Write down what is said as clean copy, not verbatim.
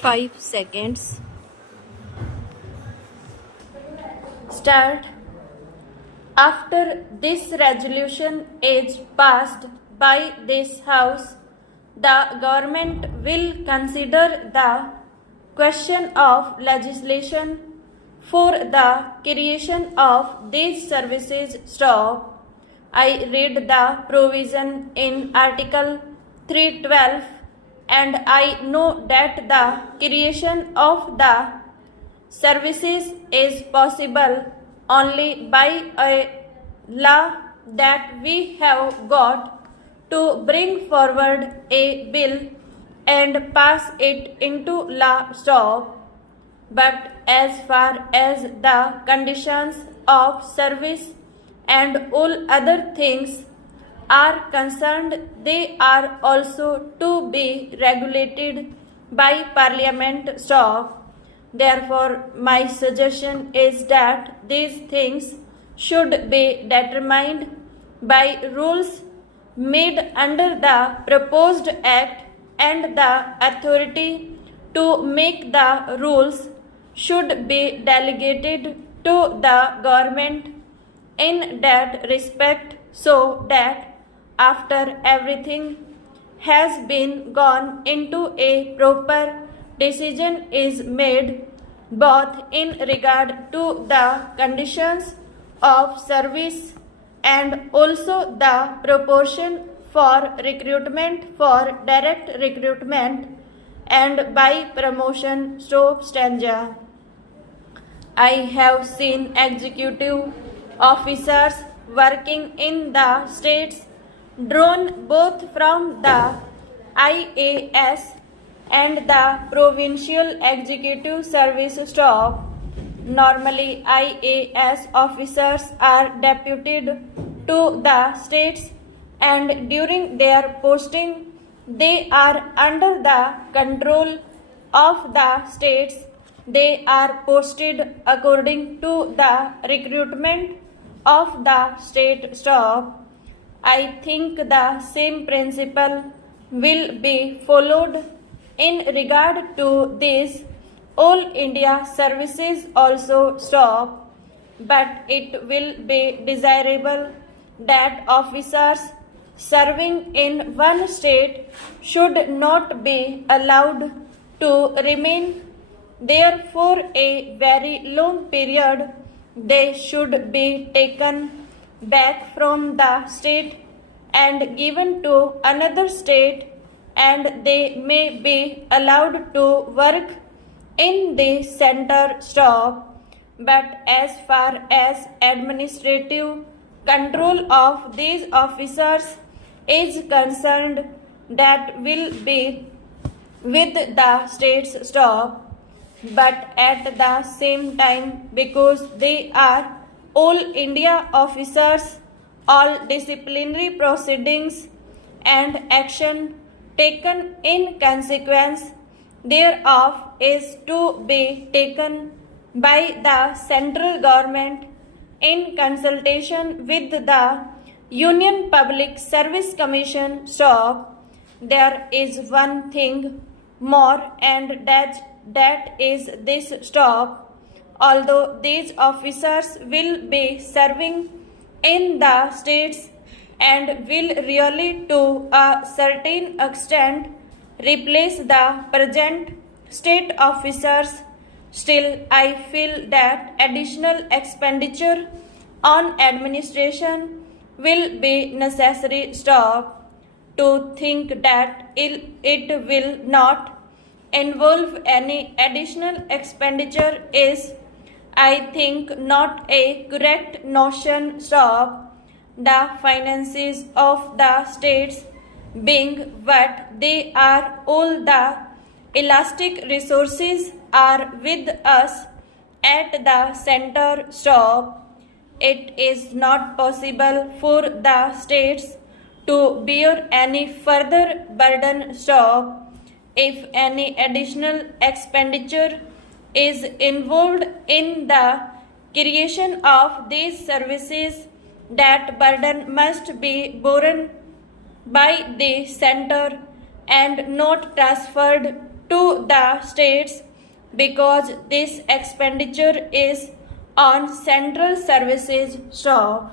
5 seconds. Start. After this resolution is passed by this House, the government will consider the question of legislation for the creation of these services. Stop. I read the provision in Article 312 and I know that the creation of the services is possible only by a law that we have got to bring forward a bill and pass it into law. Stop. But as far as the conditions of service and all other things are concerned, they are also to be regulated by Parliament. Stop. Therefore, my suggestion is that these things should be determined by rules made under the proposed Act, and the authority to make the rules should be delegated to the government in that respect, so that after everything has been gone into a proper decision is made, both in regard to the conditions of service and also the proportion for recruitment, for direct recruitment and by promotion. Stop stanza. I have seen executive officers working in the states drawn both from the IAS and the provincial executive service. Stop. Normally, IAS officers are deputed to the states, and during their posting, they are under the control of the states. They are posted according to the recruitment of the state. Stop. I think the same principle will be followed in regard to these all India services also. Stop. But it will be desirable that officers serving in one state should not be allowed to remain there for a very long period. They should be taken back from the state and given to another state, and they may be allowed to work in the center. Stop. But as far as administrative control of these officers is concerned, that will be with the states. Stop. But at the same time, because they are all India officers, all disciplinary proceedings and action taken in consequence thereof is to be taken by the central government in consultation with the Union Public Service Commission. Stop. There is one thing more, and that is this. Stop. Although these officers will be serving in the states and will really to a certain extent replace the present state officers, still I feel that additional expenditure on administration will be necessary. Stop. To think that it will not involve any additional expenditure is, I think, not a correct notion. Stop. The finances of the states being what they are, all the elastic resources are with us at the center. Stop. It is not possible for the states to bear any further burden. Stop. If any additional expenditure is involved in the creation of these services, that burden must be borne by the center and not transferred to the states because this expenditure is on central services. Stop.